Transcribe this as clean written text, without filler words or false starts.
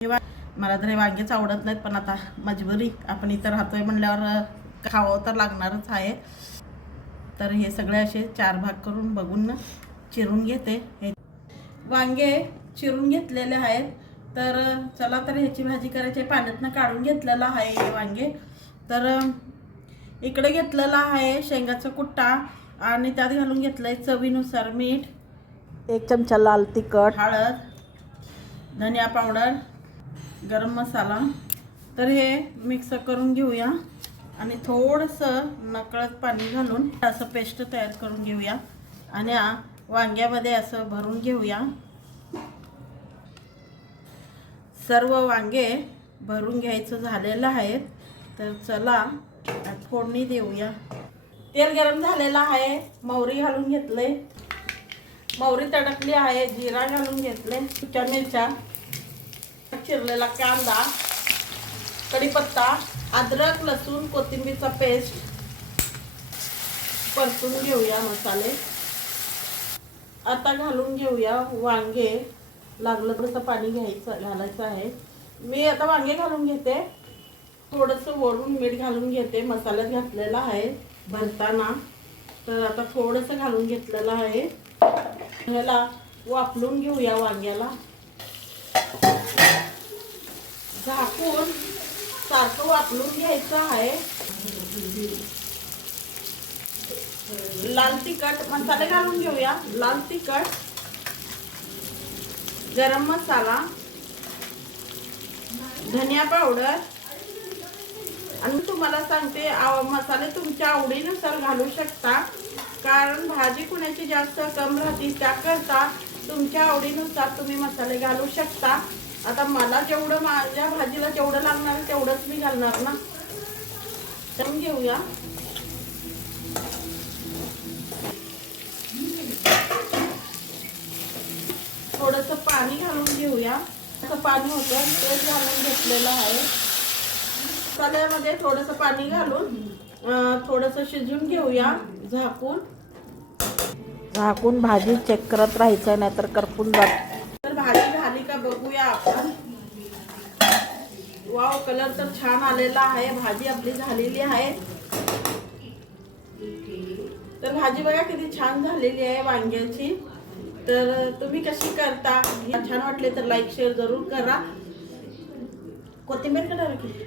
मला तर हे वांगेच आवडत नाहीत, पण आता मजबुरी, आपण इथं राहतोय म्हणल्यावर खावं तर लागणारच आहे. तर हे सगळे असे 4 भाग करून बघून ना चिरून घेते. हे वांगे चिरून घेतलेले आहेत. तर चला तर ह्याची भाजी करायची. पाण्यातनं काढून घेतलेलं आहे हे वांगे. तर इकडे घेतलेला आहे शेंगाचा कुट्टा आणि त्यात घालून घेतलंय चवीनुसार मीठ, 1 चमचा लाल तिखट, हळद, धनिया पावडर, गरम मसाला. तर हे मिक्स करून घेऊया आणि थोडंसं नकळत पाणी घालून असं पेस्ट तयार करून घेऊया आणि वांग्यामध्ये असं भरून घेऊया. सर्व वांगे भरून घ्यायचं झालेलं आहे. तर चला फोडणी देऊया. तेल गरम झालेलं आहे. मोहरी घालून घेतले, मोहरी तडकली आहे. जिरा घालून घेतले, सुक्या मिरच्या, चिरलेला कांदा, कढीपत्ता, अद्रक, लसूण, कोथिंबीरचा पेस्ट परतून घेऊया मसाले. आता घालून घेऊया वांगे. लागलं थोडंसं पाणी घालायचं आहे. मी आता वांगे घालून घेते. थोडंसं वरून मीठ घालून घेते. मसाल्यात घातलेला आहे भरताना. तर आता थोडंसं घालून घेतलेलं आहे. ह्याला वाफलून घेऊया वांग्याला. झाकून सारखं वाफलून घ्यायचं आहे. लाल तिखट मसाले घालून घेऊया. लाल तिखट, गरम मसाला, धनिया पावडर. आणि तुम्हाला सांगते मसाले तुमच्या आवडीनुसार घालू शकता, कारण भाजी कुणाची जास्त कम राहते त्याकरता तुमच्या आवडीनुसार तुम्ही मसाले घालू शकता. आता मला जेवढं माझ्या भाजीला जेवढं लागणार तेवढंच मी घालणार ना. तर घेऊया. थोडंसं पाणी घालून घेऊया. असं पाणी होतं ते घालून घेतलेलं आहे. मसाल्यामध्ये थोडंसं पाणी घालून थोडंसं शिजून घेऊया. झाकून भाजी चेक करत राहायचं, नाहीतर करपून जात. तर भाजी झाली का बघूया आपण. वाव, कलर तर छान आलेला आहे. भाजी आपली झालेली आहे. तर भाजी बघा किती छान झालेली आहे वांग्याची. तर तुम्ही कशी करता, छान वाटले तर लाईक शेअर जरूर करा. कोथिंबीर करा की